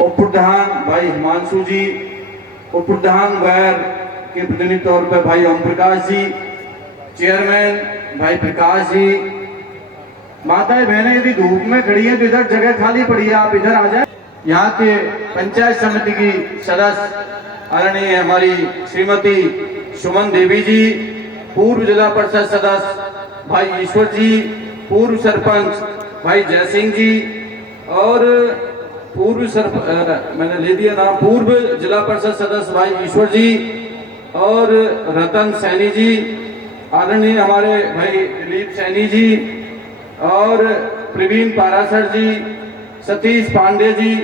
उप प्रधान भाई हिमांशु जी, उप प्रधान वैर के प्रतिनिधि तौर पर भाई ओम प्रकाश जी, चेयरमैन भाई प्रकाश जी, माताएं बहनें यदि धूप में खड़ी है तो इधर जगह खाली पड़ी है, आप इधर आ जाए। यहाँ के पंचायत समिति की सदस्य आदरणीय हमारी श्रीमती सुमन देवी जी, पूर्व जिला परिषद सदस्य भाई ईश्वर जी, पूर्व सरपंच भाई जयसिंह जी और मैंने ले दिया नाम, पूर्व जिला परिषद सदस्य भाई ईश्वर जी और रतन सैनी जी, आदरणीय हमारे भाई दिलीप सैनी जी और प्रवीण पारासर जी, सतीश पांडे जी,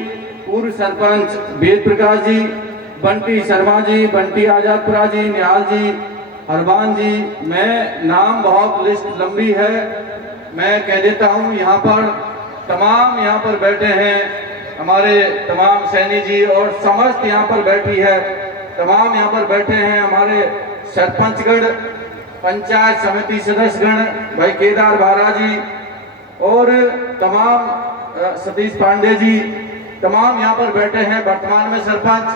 पूर्व सरपंच वेद प्रकाश जी, बंटी शर्मा जी, बंटी आजादपुरा जी, निहाल जी, हरबान जी। मैं नाम बहुत लिस्ट लंबी है, मैं कह देता हूँ। यहाँ पर तमाम यहाँ पर बैठे हैं हमारे तमाम सैनी जी और समस्त यहाँ पर बैठी है, तमाम यहाँ पर बैठे हैं हमारे सरपंचगण, पंचायत समिति सदस्यगण भाई केदार बारा जी और तमाम सतीश पांडे जी, तमाम यहाँ पर बैठे हैं। वर्तमान में सरपंच,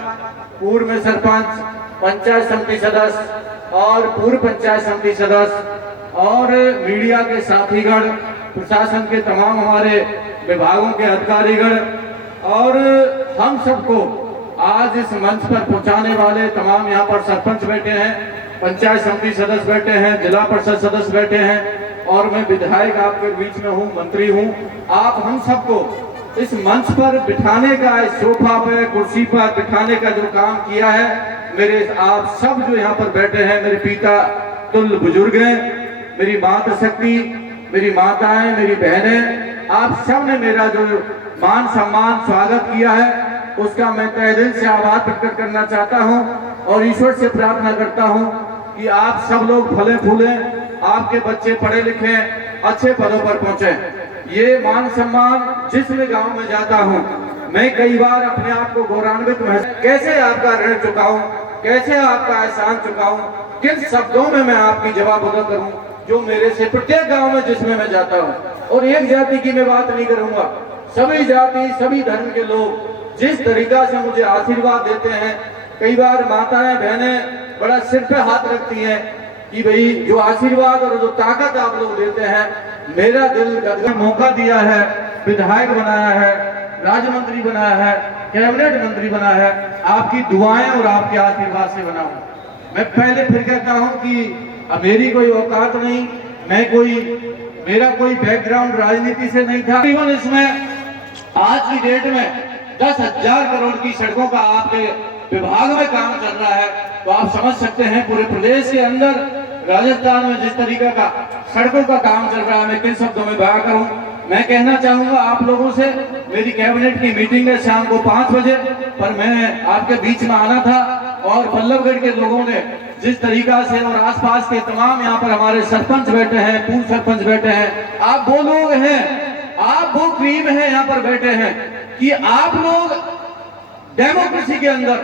पूर्व में सरपंच, पंचायत समिति सदस्य और पूर्व पंचायत समिति सदस्य और मीडिया के साथीगण, प्रशासन के तमाम हमारे विभागों के अधिकारीगण और हम सबको आज इस मंच पर पहुंचाने वाले तमाम यहाँ पर सरपंच बैठे हैं, पंचायत समिति सदस्य बैठे हैं, जिला परिषद सदस्य बैठे हैं और मैं विधायक आपके बीच में हूँ, मंत्री हूँ। आप हम सबको इस मंच पर बिठाने का, इस सोफा पे कुर्सी पर बिठाने का जो काम किया है, मेरे आप सब जो यहाँ पर बैठे हैं मेरे पिता तुल्य बुजुर्ग हैं, मेरी माता शक्ति, मेरी माताएं, मेरी बहनें, आप सब ने मेरा जो मान सम्मान स्वागत किया है उसका मैं तहे दिल से आभार प्रकट करना चाहता हूं और ईश्वर से प्रार्थना करता हूं कि आप सब लोग फले फूले, आपके बच्चे पढ़े लिखे अच्छे पदों पर पहुंचे। ये मान सम्मान जिस भी गांव में जाता हूं मैं कई बार अपने आप को गौरवान्वित महसूस, कैसे आपका ऋण चुकाऊं, कैसे आपका एहसान चुकाऊं, किन शब्दों में मैं आपकी जवाबदेही करूं जो मेरे से प्रत्येक गांव में जिसमें मैं जाता हूं। और एक जाति की मैं बात नहीं करूंगा, सभी जाति सभी धर्म के लोग जिस तरीका से मुझे आशीर्वाद देते हैं, कई बार माताएं बहनें बड़ा सिर पे हाथ रखती हैं कि भाई जो आशीर्वाद और जो ताकत आप लोग देते हैं, मेरा दिल गदगद। मौका दिया है, विधायक बनाया है, राज्य मंत्री बनाया है, कैबिनेट मंत्री बनाया है, आपकी दुआएं और आपके आशीर्वाद से बना हूं। मैं पहले फिर कहता हूं कि अब मेरी कोई औकात नहीं, मेरा कोई बैकग्राउंड राजनीति से नहीं था। केवल इसमें आज की डेट में 10,000 करोड़ की सड़कों का आपके विभाग में काम चल रहा है, तो आप समझ सकते हैं पूरे प्रदेश के अंदर, राजस्थान में जिस तरीके का सड़कों का काम चल रहा है, मैं किन शब्दों में बयां करूं। मैं कहना चाहूंगा आप लोगों से, मेरी कैबिनेट की मीटिंग है शाम को 5 बजे, पर मैं आपके बीच में आना था और बल्लभगढ़ के लोगों ने जिस तरीका से और आसपास के तमाम यहाँ पर हमारे सरपंच बैठे हैं, पूर्व सरपंच बैठे हैं, आप वो लोग हैं, आप वो क्रीम हैं यहाँ पर बैठे हैं कि आप लोग डेमोक्रेसी के अंदर,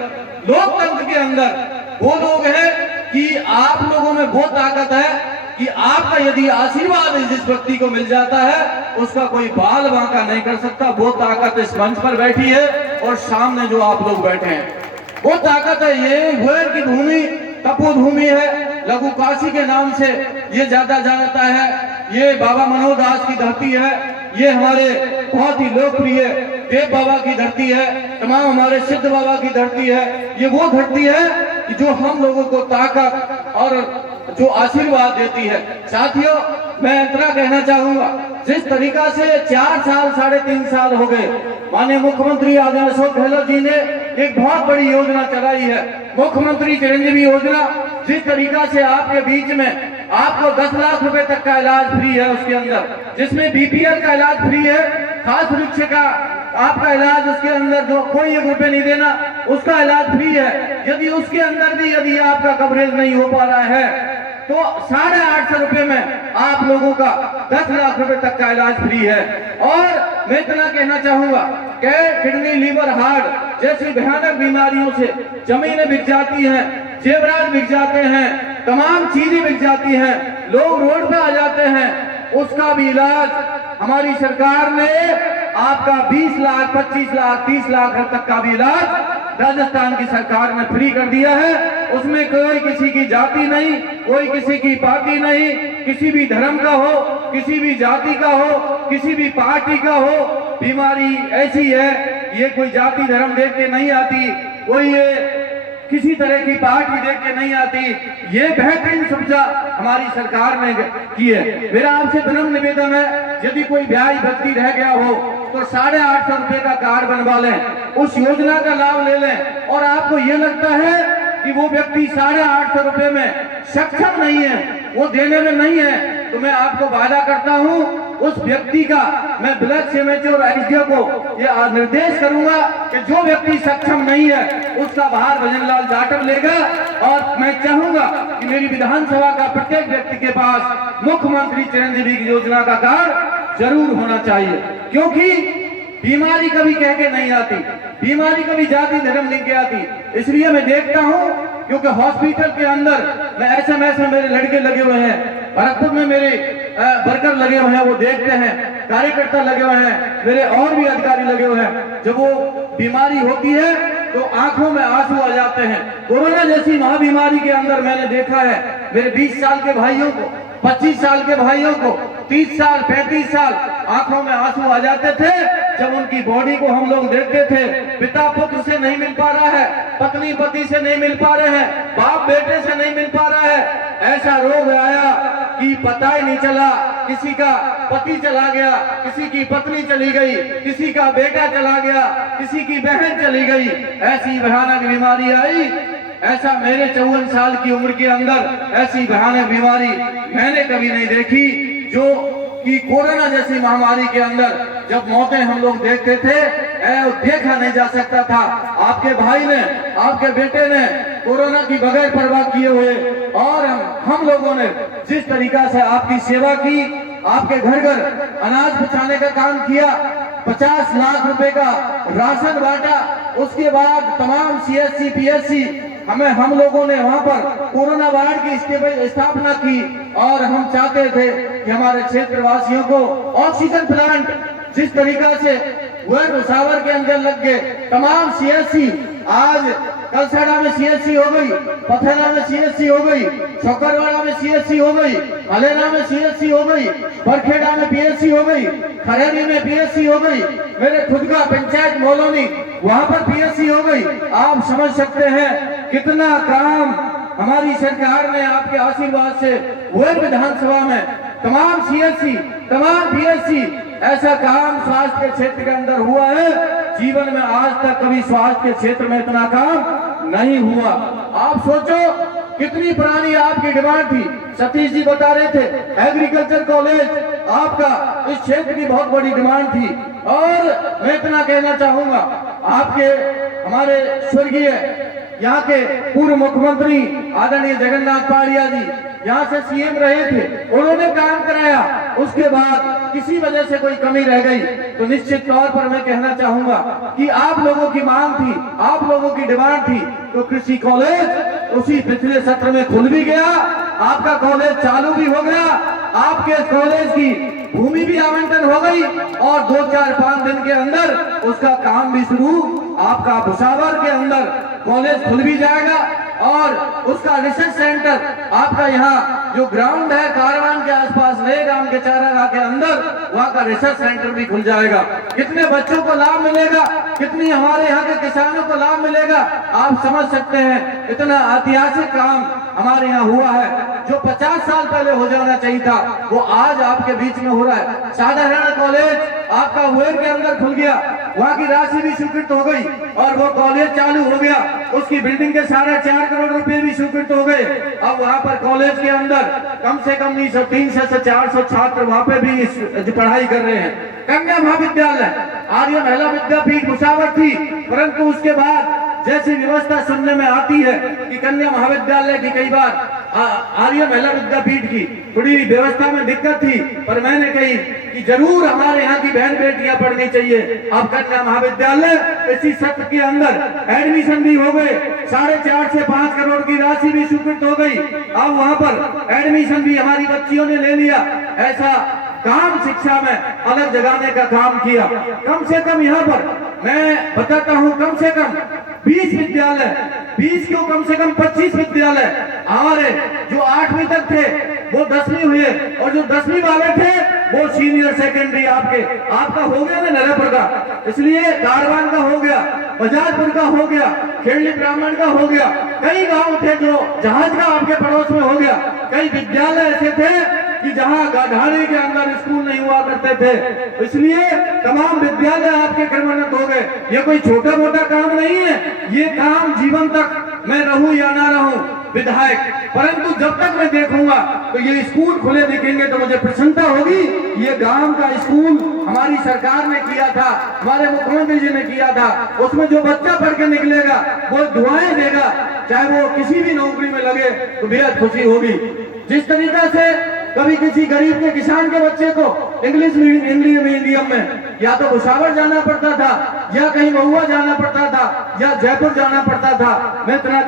लोकतंत्र के अंदर वो लोग हैं कि आप लोगों में वो ताकत है कि आपका यदि आशीर्वाद जिस व्यक्ति को मिल जाता है उसका कोई बाल बांका नहीं कर सकता। वो ताकत इस मंच पर बैठी है और सामने जो आप लोग बैठे हैं वो ताकत है। ये भोर की भूमि तपोध भूमि है, लघु काशी के नाम से ये ज्यादा जानता है। ये बाबा मनोहर दास की धरती है, ये हमारे बहुत ही लोकप्रिय देव बाबा की धरती है, तमाम हमारे सिद्ध बाबा की धरती है। ये वो धरती है कि जो हम लोगों को ताकत और जो आशीर्वाद देती है। साथियों, मैं इतना कहना चाहूंगा, जिस तरीका से 4 साल 3.5 साल हो गए, माननीय मुख्यमंत्री आदरणीय अशोक गहलोत जी ने एक बहुत बड़ी योजना चलाई है, मुख्यमंत्री चिरंजीवी योजना। जिस तरीका से आपके बीच में आपको 10 लाख रुपए तक का इलाज फ्री है उसके अंदर, जिसमें बीपीएल का इलाज फ्री है, खास वृक्ष का आपका इलाज उसके अंदर जो कोई 1 रुपए नहीं देना, उसका इलाज फ्री है। यदि उसके अंदर भी यदि आपका कवरेज नहीं हो पा रहा है तो 850 रुपए में आप लोगों का 10 लाख रुपए तक का इलाज फ्री है। और मैं इतना कहना चाहूंगा कि किडनी, लीवर, हार्ट जैसी भयानक बीमारियों से जमीनें बिक जाती हैं, जेवरात बिक जाते हैं, तमाम चीजें बिक जाती हैं, लोग रोड पे आ जाते हैं, उसका भी इलाज हमारी सरकार ने आपका 20 लाख, 25 लाख, 30 लाख तक का भी इलाज राजस्थान की सरकार ने फ्री कर दिया है। उसमें कोई किसी की जाति नहीं, कोई किसी की पार्टी नहीं, किसी भी धर्म का हो, किसी भी जाति का हो, किसी भी पार्टी का हो। बीमारी ऐसी है, ये कोई जाति धर्म देख के नहीं आती, कोई ये किसी तरह की पार्टी देख के नहीं आती। ये बेहतरीन सुविधा हमारी सरकार ने की है। मेरा आपसे विनम्र निवेदन है, यदि कोई ब्याज व्यक्ति रह गया हो तो 850 रुपए का कार्ड बनवा लें, उस योजना का लाभ ले लें। और आपको ये लगता है कि वो व्यक्ति 850 रुपए में सक्षम नहीं है, वो देने में नहीं है, तो मैं आपको वादा करता हूं उस व्यक्ति का मैं ब्लॉक सीएमएचओ और एसडीओ को ये निर्देश करूंगा कि जो व्यक्ति सक्षम नहीं है उसका बाहर भजनलाल जाटव लेगा। और मैं चाहूंगा कि मेरी विधानसभा का प्रत्येक व्यक्ति के पास मुख्यमंत्री चिरंजीवी की योजना का कार्ड जरूर होना चाहिए, क्योंकि बीमारी कभी कह के नहीं आती, बीमारी कभी जाति धर्म नहीं के आती। इसलिए मैं देखता हूं, क्योंकि हॉस्पिटल के अंदर मैं एसएमएस में मेरे लड़के लगे हुए हैं, भरतपुर में मेरे वर्कर लगे हुए हैं, वो देखते हैं, कार्यकर्ता लगे हुए हैं, मेरे और भी अधिकारी लगे हुए हैं। जब वो बीमारी होती है तो आंखों में आंसू आ जाते हैं। कोरोना जैसी महाबीमारी के अंदर मैंने देखा है मेरे 20 साल के भाइयों को, 25 साल के भाइयों को, 30 साल, 35 साल आंखों में आंसू आ जाते थे जब उनकी बॉडी को हम लोग देखते थे। पिता पुत्र से नहीं मिल पा रहा है, पत्नी पति से नहीं मिल पा रहे हैं, बाप बेटे से नहीं मिल पा रहा है। ऐसा रोग आया कि पता ही नहीं चला, किसी का पति चला गया, किसी की पत्नी चली गई, किसी का बेटा चला गया, किसी की बहन चली गई। ऐसी भयानक बीमारी आई, ऐसा मेरे 54 साल की उम्र के अंदर ऐसी भयानक बीमारी मैंने कभी नहीं देखी, जो कि कोरोना जैसी महामारी के अंदर जब मौतें हम लोग देखते थे, देखा नहीं जा सकता था। आपके भाई ने, आपके बेटे ने कोरोना की बगैर परवाह किए हुए और हम लोगों ने जिस तरीका से आपकी सेवा की, आपके घर घर अनाज पहुंचाने का काम किया, 50 लाख रुपए का राशन बांटा, उसके बाद तमाम सीएससी पीएससी हम लोगों ने वहां पर कोरोना वार्ड की स्थापना की। और हम चाहते थे कि हमारे क्षेत्रवासियों को ऑक्सीजन प्लांट जिस तरीका से भुसावर के अंदर लग गए, तमाम सीएससी, आज कलसड़ा में सीएससी हो गई, पथेला में सीएससी हो गई, छोकरवाड़ा में सीएससी हो गई, हलेना में सीएससी हो गई, बरखेड़ा में पीएससी हो गई, खरेरी में पीएससी हो गई, मेरे खुद का पंचायत मोलोनी वहां पर पीएससी हो गई। आप समझ सकते हैं कितना काम हमारी सरकार ने आपके आशीर्वाद से हुए। विधानसभा में तमाम सीएससी, तमाम पीएससी, ऐसा काम स्वास्थ्य के क्षेत्र के अंदर हुआ है, जीवन में आज तक कभी स्वास्थ्य के क्षेत्र में इतना काम नहीं हुआ। आप सोचो कितनी पुरानी आपकी डिमांड थी। सतीश जी बता रहे थे एग्रीकल्चर कॉलेज आपका इस क्षेत्र की बहुत बड़ी डिमांड थी। और मैं इतना कहना चाहूंगा, आपके हमारे स्वर्गीय यहाँ के पूर्व मुख्यमंत्री आदरणीय जगन्नाथ पाड़िया जी यहाँ से सीएम रहे थे, उन्होंने काम कराया, उसके बाद किसी वजह से कोई कमी रह गई तो निश्चित तौर पर मैं कहना चाहूंगा कि आप लोगों की मांग थी, आप लोगों की डिमांड थी, तो कृषि कॉलेज उसी पिछले सत्र में खुल भी गया, आपका कॉलेज चालू भी हो गया, आपके कॉलेज की भूमि भी आवंटन हो गई और 2-4-5 दिन के अंदर उसका काम भी शुरू, आपका भुसावर के अंदर कॉलेज खुल भी जाएगा। और उसका रिसर्च सेंटर आपका यहाँ जो ग्राउंड है कारवान के आसपास नए गांव के चारागाह के अंदर, वहाँ का रिसर्च सेंटर भी खुल जाएगा। कितने बच्चों को लाभ मिलेगा, कितनी हमारे यहाँ के किसानों को लाभ मिलेगा, आप समझ सकते हैं। इतना ऐतिहासिक काम हमारे यहाँ हुआ है जो 50 साल पहले हो जाना चाहिए था, वो आज आपके बीच में हो रहा है। साधारण कॉलेज आपका वेर के अंदर खुल गया, वहाँ की राशि भी स्वीकृत हो गई और वो कॉलेज चालू हो गया, उसकी बिल्डिंग के 4.5 करोड़ रुपए भी स्वीकृत हो गए। अब वहाँ पर कॉलेज के अंदर कम से कम 300 से 400 छात्र वहाँ पे भी पढ़ाई कर रहे हैं। कन्या महाविद्यालय आर्य महिला विद्यापीठ भुसावर थी, परंतु उसके बाद जैसी व्यवस्था सुनने में आती है कि कन्या महाविद्यालय की कई बार आर्य महिला विद्यापीठ की थोड़ी व्यवस्था में दिक्कत थी, पर मैंने कही कि जरूर हमारे यहाँ की बहन बेटियां पढ़नी चाहिए। अब कन्या महाविद्यालय इसी सत्र के अंदर एडमिशन भी हो गए, 4.5 से 5 करोड़ की राशि भी स्वीकृत हो गई। अब वहाँ पर एडमिशन भी हमारी बच्चियों ने ले लिया। ऐसा काम शिक्षा में अलग जगाने का काम किया। कम से कम यहाँ पर मैं बताता हूँ, कम से कम 20 विद्यालय, 20 क्यों, कम से कम 25 विद्यालय हमारे जो 8वीं तक थे वो 10वीं हुए, और जो 10वीं वाले थे वो सीनियर सेकेंडरी आपका हो गया ना नरेपुर का, इसलिए कारवान का हो गया, बजाजपुर का हो गया, खेड़ी ब्राह्मण का हो गया, कई गांव थे जो जहाज का आपके पड़ोस में हो गया। कई विद्यालय ऐसे थे कि जहां गाढ़ानी के अंदर स्कूल नहीं हुआ करते थे, इसलिए तमाम विद्यालय आपके क्रमान्वित हो गए। ये कोई छोटा मोटा काम नहीं है, ये काम जीवन तक मैं रहूं या ना रहूं विधायक, परंतु जब तक मैं देखूंगा तो ये स्कूल खुले दिखेंगे तो मुझे प्रसन्नता होगी। ये गांव का स्कूल हमारी सरकार ने किया था, हमारे मुख्यमंत्री जी ने किया था, उसमें जो बच्चा पढ़ के निकलेगा वो दुआएं देगा, चाहे वो किसी भी नौकरी में लगे तो बेहद खुशी होगी। जिस तरीका से कभी किसी गरीब के किसान के बच्चे को इंग्लिश मीडियम में या तो भुसावल जाना पड़ता था, या कहीं महुआ जाना पड़ता था, या जयपुर जाना पड़ता था, मैं इतना